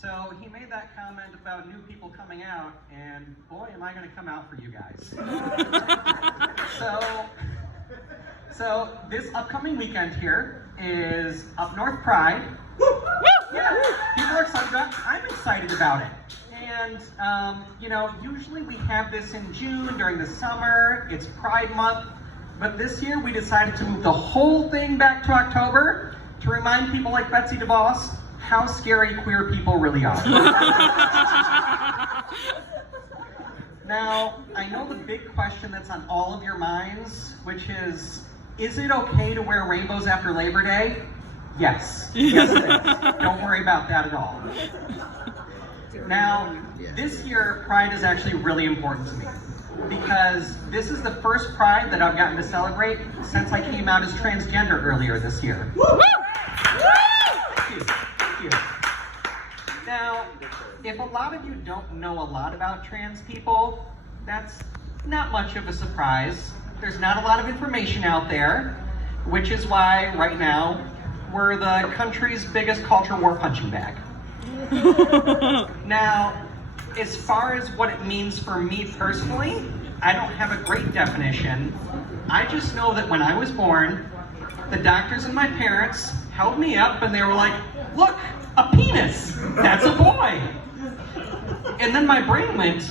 So he made that comment about new people coming out, and boy, am I going to come out for you guys. So this upcoming weekend here is Up North Pride. Yeah, people are excited about it. I'm excited about it. And, you know, usually we have this in June during the summer. It's Pride Month. But this year we decided to move the whole thing back to October to remind people like Betsy DeVos how scary queer people really are. Now, I know the big question that's on all of your minds, which is it okay to wear rainbows after Labor Day? Yes. Yes, it is. Don't worry about that at all. Now, this year, Pride is actually really important to me because this is the first Pride that I've gotten to celebrate since I came out as transgender earlier this year. Thank you. Thank you. Now, if a lot of you don't know a lot about trans people, that's not much of a surprise. There's not a lot of information out there, which is why right now we're the country's biggest culture war punching bag. Now, as far as what it means for me personally, I don't have a great definition. I just know that when I was born, the doctors and my parents held me up and they were like, look, a penis, that's a boy. And then my brain went,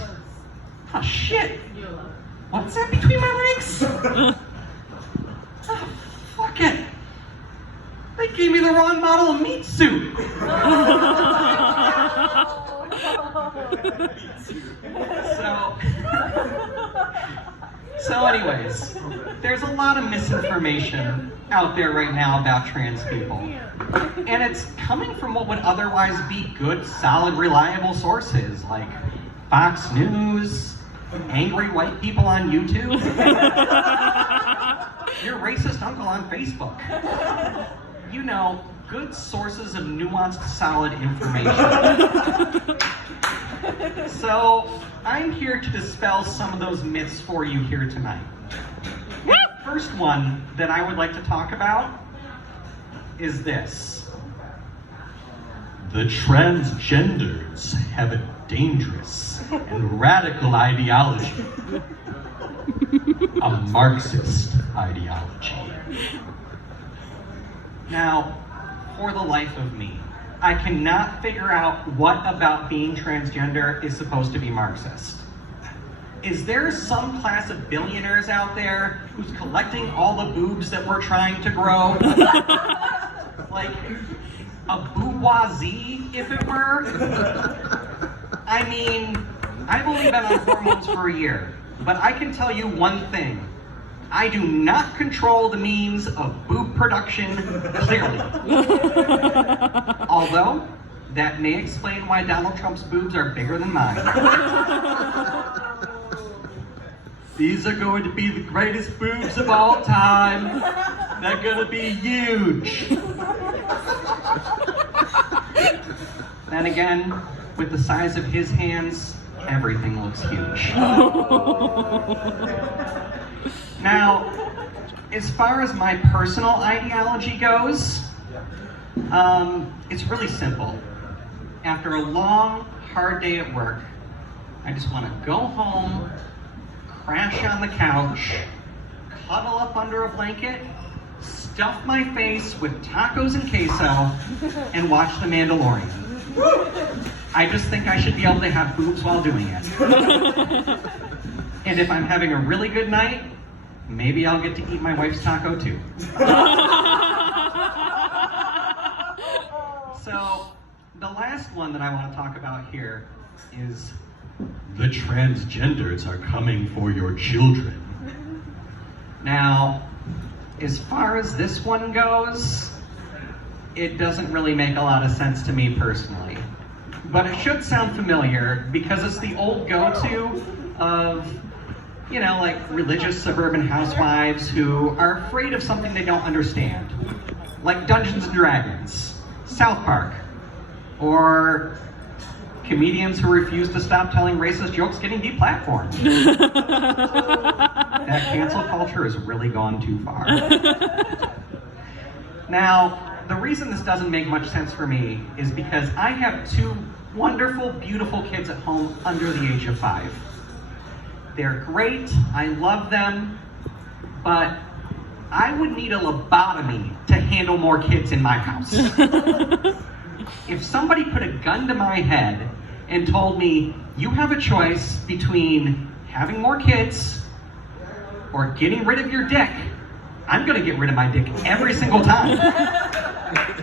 oh shit, what's that between my legs? Oh, fuck it. They gave me the wrong model of meat suit. So anyways, there's a lot of misinformation out there right now about trans people. And it's coming from what would otherwise be good, solid, reliable sources like Fox News, angry white people on YouTube, your racist uncle on Facebook. You know, good sources of nuanced, solid information. So, I'm here to dispel some of those myths for you here tonight. The first one that I would like to talk about is this. The transgenders have a dangerous and radical ideology. A Marxist ideology. Now, for the life of me, I cannot figure out what about being transgender is supposed to be Marxist. Is there some class of billionaires out there who's collecting all the boobs that we're trying to grow? Like a bourgeoisie, if it were? I mean, I've only been on hormones for a year, but I can tell you one thing. I do not control the means of boob production, clearly. Although, that may explain why Donald Trump's boobs are bigger than mine. These are going to be the greatest boobs of all time. They're going to be huge. Then again, with the size of his hands, everything looks huge. Now, as far as my personal ideology goes, it's really simple. After a long, hard day at work, I just want to go home, crash on the couch, cuddle up under a blanket, stuff my face with tacos and queso, and watch The Mandalorian. I just think I should be able to have boobs while doing it. And if I'm having a really good night, maybe I'll get to eat my wife's taco too. So, the last one that I want to talk about here is the transgenders are coming for your children. Now, as far as this one goes, it doesn't really make a lot of sense to me personally. But it should sound familiar because it's the old go-to of, you know, like religious suburban housewives who are afraid of something they don't understand. Like Dungeons and Dragons, South Park, or comedians who refuse to stop telling racist jokes getting deplatformed. That cancel culture has really gone too far. Now, the reason this doesn't make much sense for me is because I have two wonderful, beautiful kids at home under the age of 5. They're great, I love them, but I would need a lobotomy to handle more kids in my house. If somebody put a gun to my head and told me, you have a choice between having more kids or getting rid of your dick, I'm gonna get rid of my dick every single time.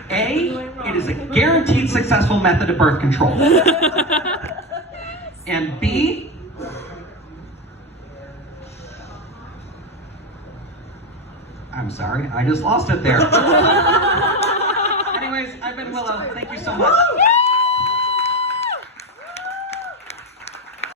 A, it is a guaranteed successful method of birth control. And B, I'm sorry, I just lost it there. Anyways, I've been Willow. Thank you so much.